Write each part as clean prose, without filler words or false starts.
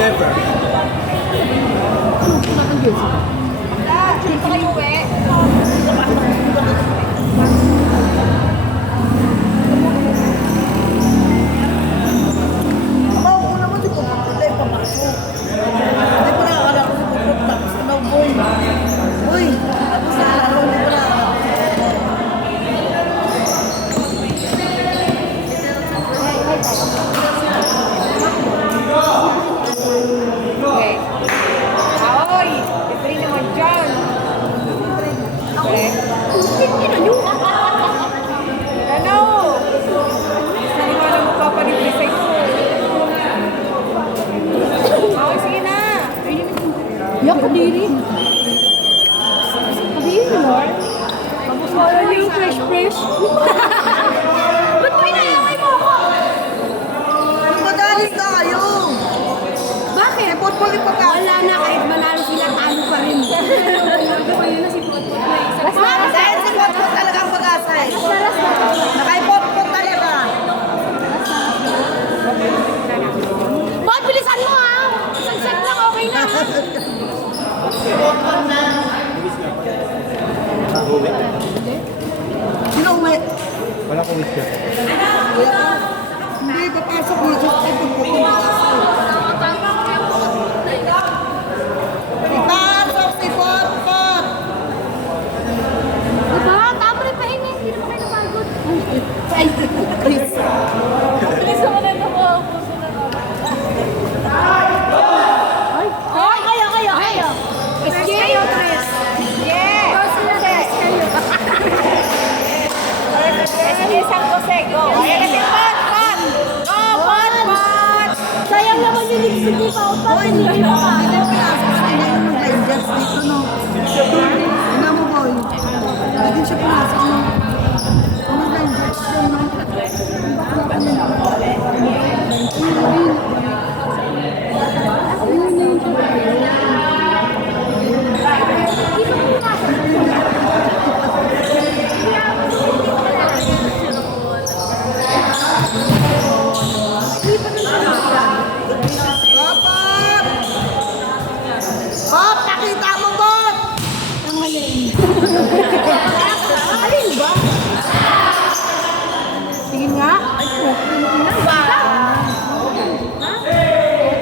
Never. Yak, kadiri. Kadiri, Lord. Tapos wala niyo yung fresh. Ba't mo inayakay mo ako? Madalis na kayo. Bakit? Football yung pagkakas. Wala na, kahit manalo sila, talo pa rin. Ayun na si Potpot na isa. Dahil si Potpot talagang pag-asa eh. Nakay-Potpot talaga. Bot, bilisan mo ha! Isang set lang, okay na ha? Sino uwi? Wala ko wish ka. Hindi, papasok mo. Just Potpot pag-asa. Ipasok si Potpot! Diba? Tama rin pa ini. Hindi naman kayo napagod. Ay, Chris. Bilis naman na po ang puso na ako. Ay, kayo. SJ? Chris. Yeah. Isang kosego. Ayan si Potpot! Go, Potpot! Sayang naman yung lipstick ni Paupa. Boy, hindi mo pinasok sa inyo yung mag-adjust dito, no? Ano mo, boy? Hindi siya pinasok, no? Mag-adjust siya, no? Potpot! Pop, nakita mo, Pop! Ang mali. Alin ba? Sige nga. Ay, ano ba?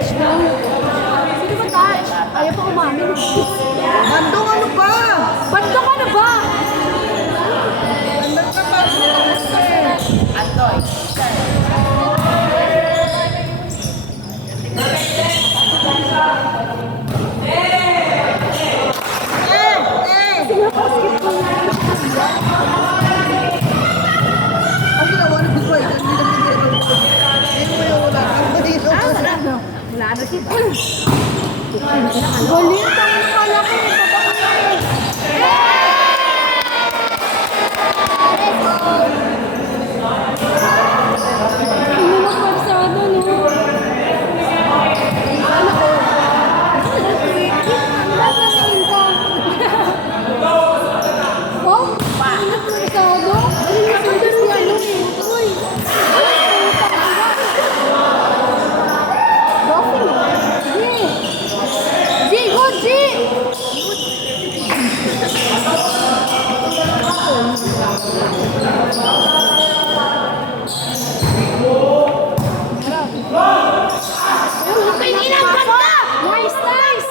Sino ba touch? Ayaw pa umamin. Bandong ano ba? Bandok ka na ba? Bandong ka ba? Antoy. Ang ginawa ni Bukoy, hindi na pinili. Hindi mo yung wala. Ang dito. Wala na siya. Galing, tayo na malaki. Ano na parsado, no? Ano ko? Nagsasain ka. Oh? Ano na parsado? Ano na parsado niya, no? Uy! G! Good, G! Pinginan ka! Nice, nice!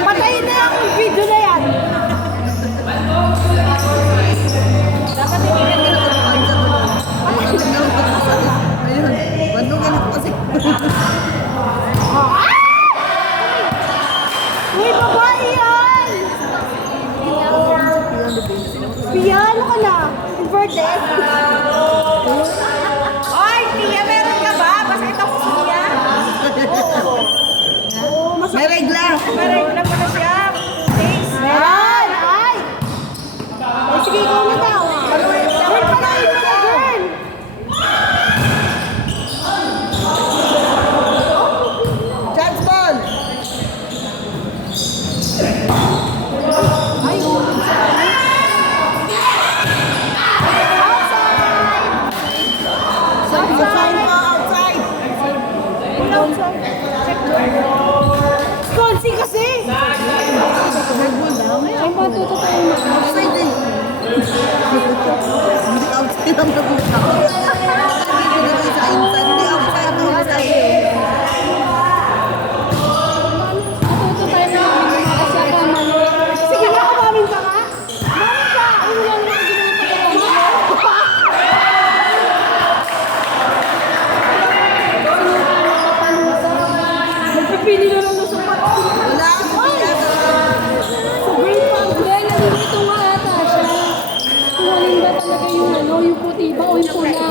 Patayin na ang video na yan! Ayun, bandong anak kasi. Uy, babae yan! Piano ka na! Inverted? Oy, Tia, meron ka ba? sponsor. Sponsor kasi! Red Bull lang. Ay, matuto tayo na. Outside eh. Hindi outside ang mabuta. Hindi ko sa inside. Hindi outside. Outside. Matuto tayo na. Kasi ako mali. Sige nga, umamin ka nga. Umamin ka! Ano lang na ginawa pa Nagpipili na lang sa pati. Wala akong piyasa. Sobrang pang. Hindi, nalilito nga ata siya. Kung alin ba talaga yung ano, yung puti ba o yung pula.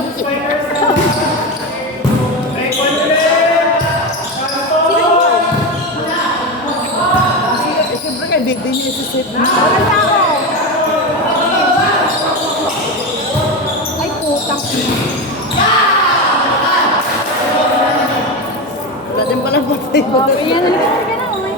Siyempre kay Big Ben yung isisip na. Maganda ako. Ay, putang. Wala din pala patay. Ayan, ano ka na, uy.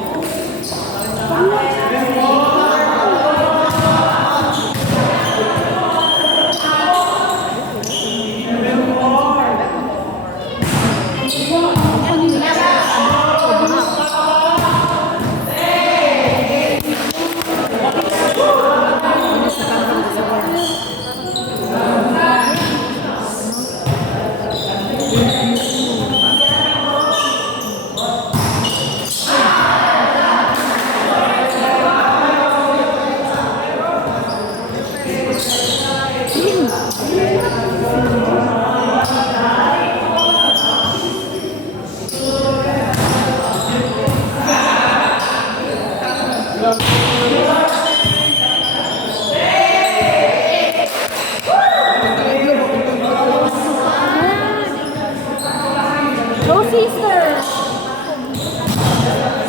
Go, sister!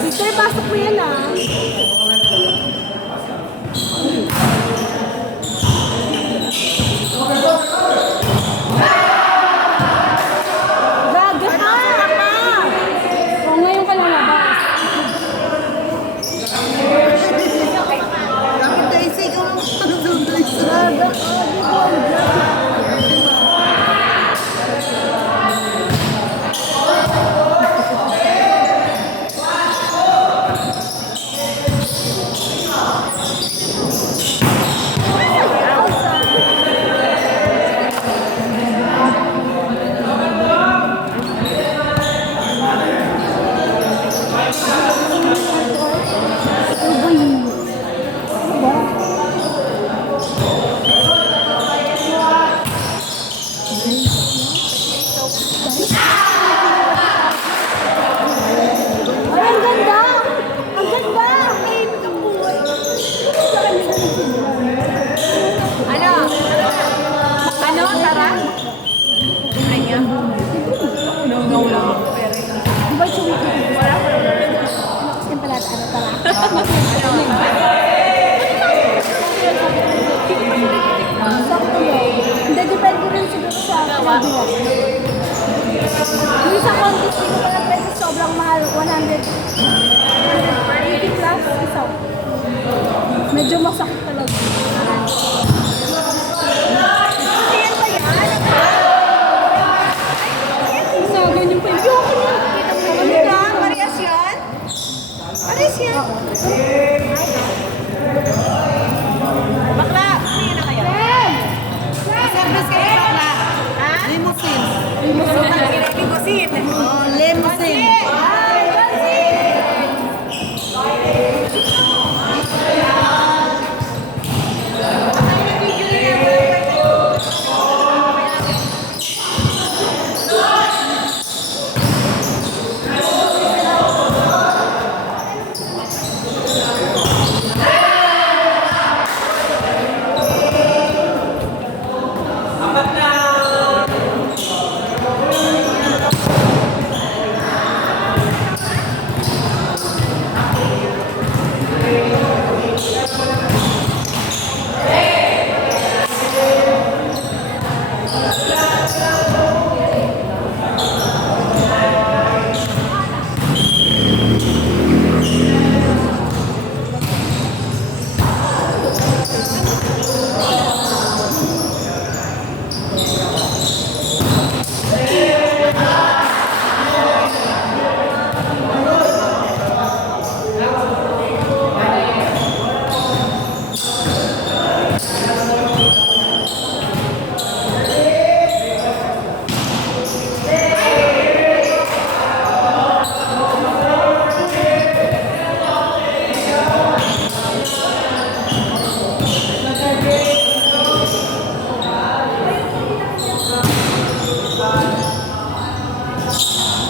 Sister, pasok mo yan, ah. Gaga ka! O, ngayon ka lalabas. Bakit Daisy? Ikaw lang doon, Daisy. Gaga ka, di ba? Ay, ang ganda! Ang ganda! Ano? Ano? Tara? Kanya? No, no, no. Di ba chumi ko? Wala pa. Kasi pala, ano tara? Sakto yun. Hindi, depende rin siguro sa kaibigan. Yung sa contest, hindi ko pala pwede sobrang mahal. 100. 180 plus isa. Medyo masakit talaga. Isa, ganyan pa yun. Yung Ano ka? Marias yan? Marias yan?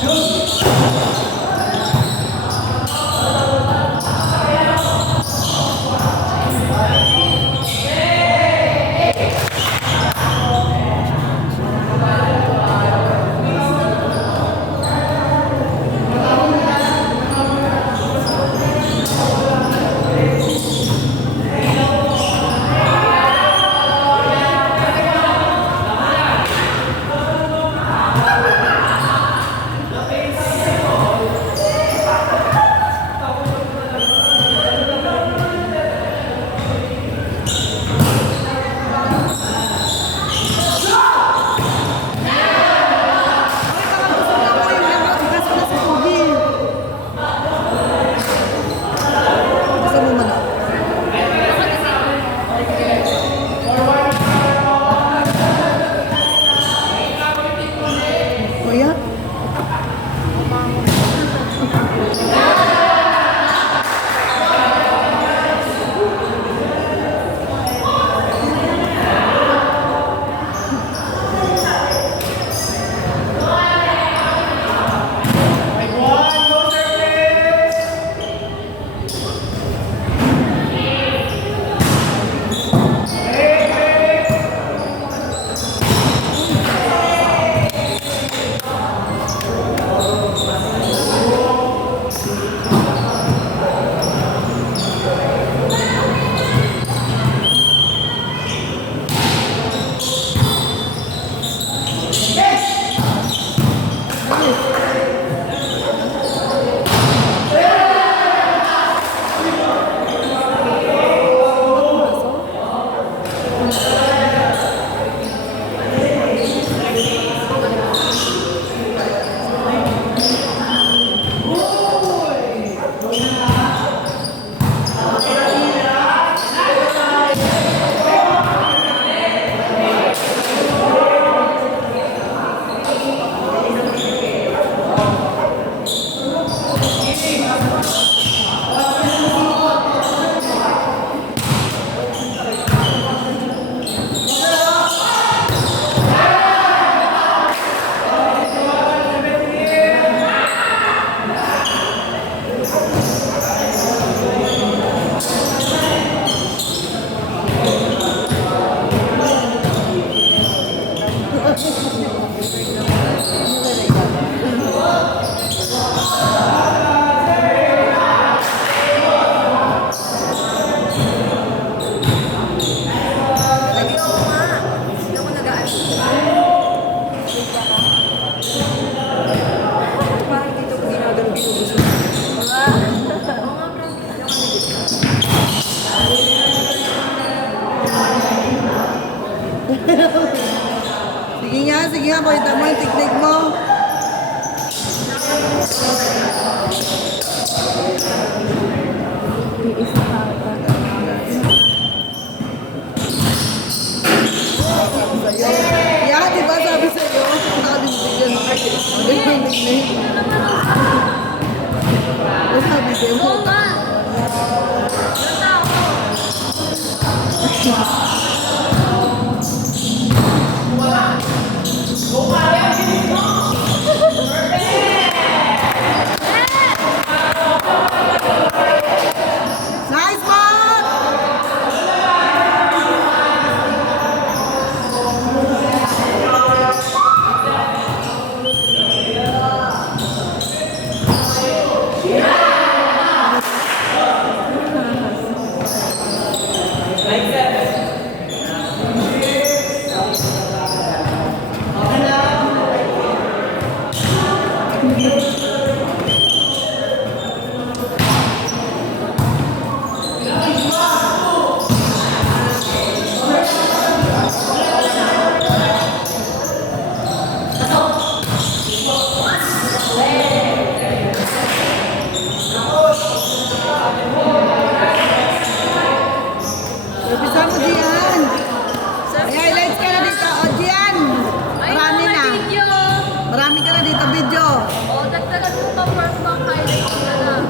Gusto mo manok? Kuya? Sige nga, pakita mo yung technique mo. Yeah, di ba sabi sa'yo? Nakabibigyan mo. Magandang technique. Sabi sa'yo. Oo nga. Nice one! Bisa mo diyan. May highlights ka na dito. O diyan. Marami na. Video. Marami ka na dito video. O, dagdagan mo pa first bank highlights na lang.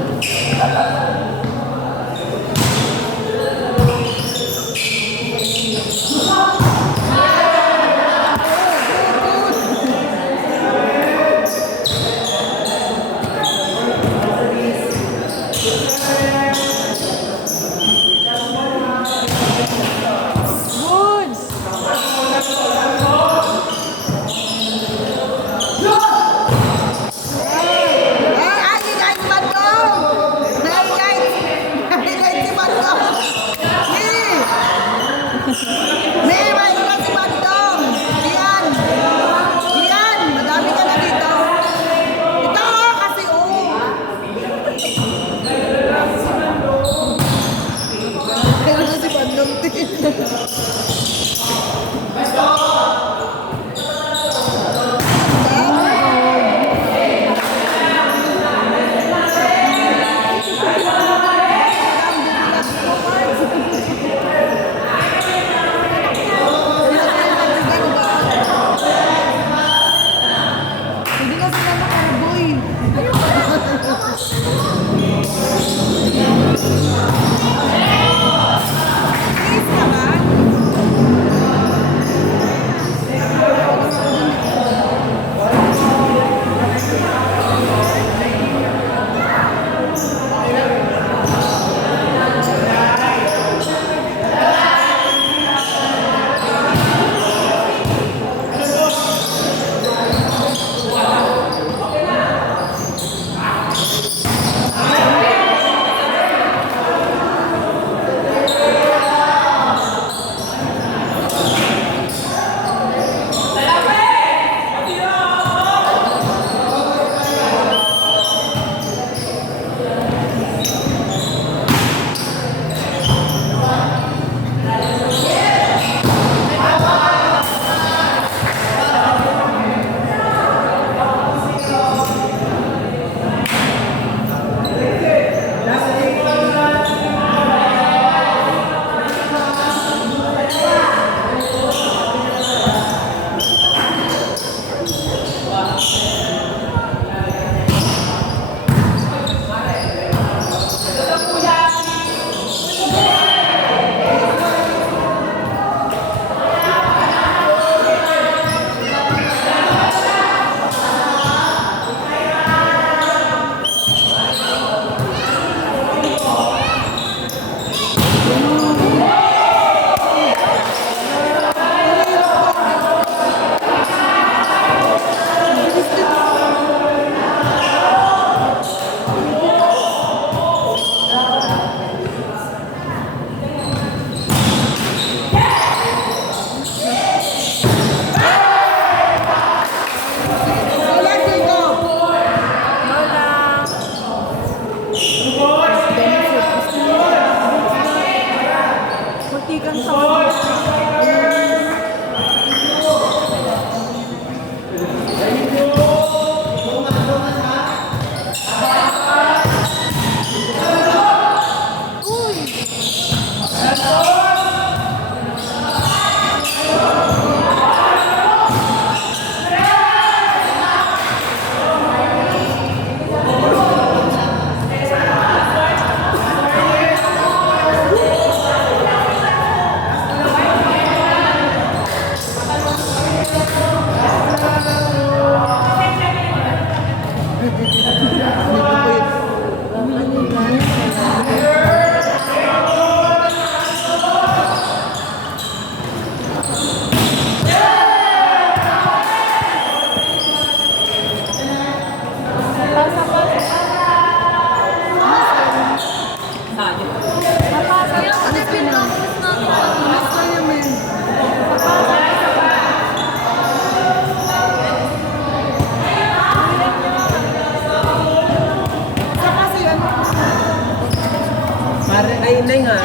Mare, ay, hindi nga.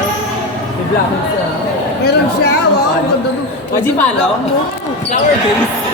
May vlogging siya. Meron siya, wow. Waji palo? Flower base.